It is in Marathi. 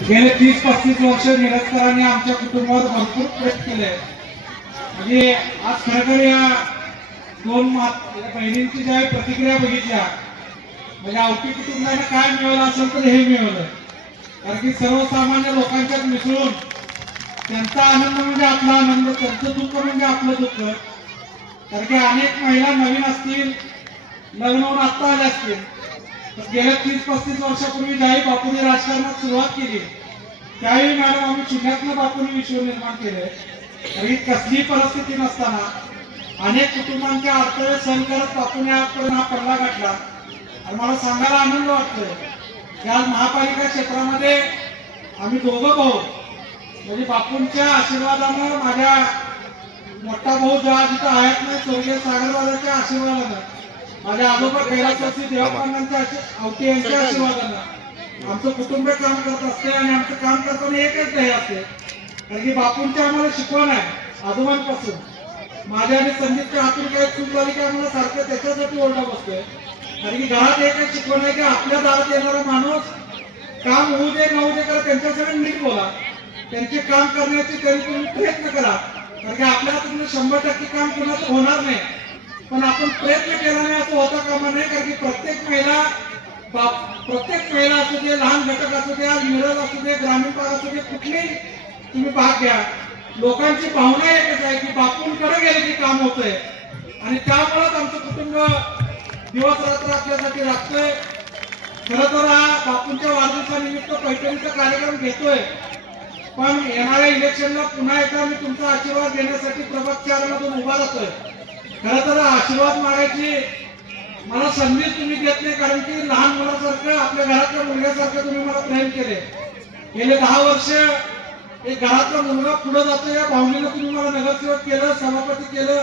गेले 30-35 वर्ष मिरजकरांनी आमच्या कुटुंबावर भरपूर प्रेम केले। म्हणजे आज खरं या दोन बहिणींची ज्या प्रतिक्रिया बघितल्या म्हणजे आवटी कुटुंबाला काय मिळालं असेल तर हे मिळालं। कारण की सर्वसामान्य लोकांच्यात मिसळून त्यांचा आनंद म्हणजे आपला आनंद, त्यांचं दुःख म्हणजे आपलं दुःख। कारण की अनेक महिला नवीन असतील, लग्न होऊन आत्ता आल्या असतील, तर गेल्या 30-35 वर्षापूर्वी ज्यावेळी बापूंनी राजकारणात सुरुवात केली त्यावेळी मॅडम आम्ही शून्यातनं बापूंनी विश्व निर्माण केले। तरी कसली परिस्थिती नसताना अनेक कुटुंबांच्या अडथळे सहन करत बापूंनी आजपर्यंत हा पल्ला गाठला। आणि मला सांगायला आनंद वाटतोय की आज महापालिका क्षेत्रामध्ये आम्ही दोघं भाऊ म्हणजे बापूंच्या आशीर्वादानं, माझ्या मोठा भाऊ जो आज इथं आहेत नाही स्वर्गीय सागरदादाच्या आशीर्वादानं, माझ्या आजोबा कैलासवासी देवपांडांच्या आवटी यांच्या आशीर्वादानं आमचं कुटुंब काम करत असते। आणि आमचं काम करताना एकच ध्येय असते, कारण की बापूंची आम्हाला शिकवण आहे आजोबांपासून। माझ्या आणि संदीपच्या हातून काही चूक झाली की आम्हाला सारखं त्याच्यासाठी ओरडा बसतोय। कारण की घरात एकच शिकवण आहे की आपल्या दारात येणारा माणूस काम होऊ दे न होऊ दे करा, त्यांच्यासोबत नीट बोला, त्यांचे काम करण्याचे तरी तुम्ही प्रयत्न करा। कारण की आपल्याला तुम्ही 100% काम कोणाचं होणार नाही, पण आपण प्रयत्न केल्याने असं होता कामा नाही। कारण की प्रत्येक महिला असू दे, लहान घटक असू दे, मिरज असू दे, ग्रामीण भाग असू दे, कुठलीही तुम्ही भाग घ्या, लोकांची भावना एकच आहे की बापूंकडे गेले की काम होतंय। आणि त्यामुळेच आमचं कुटुंब दिवस रात्र आपल्यासाठी राखतोय। खरं तर हा बापूंच्या वाढदिवसानिमित्त पैठणीचा कार्यक्रम घेतोय, पण येणाऱ्या इलेक्शनला पुन्हा एकदा मी तुमचा आशीर्वाद घेण्यासाठी प्रभाग 4 मधून उभा राहतोय। खरं तर आशीर्वाद मागायची मला संधी तुम्ही देत नाही, कारण की लहान मुलासारखं, आपल्या घरातल्या मुलग्यासारखं तुम्ही मला प्रेम केले। गेले 10 वर्ष एक घरातला मुलगा पुढे जातो या भावनेनं तुम्ही मला नगरसेवक केलं, सभापती केलं।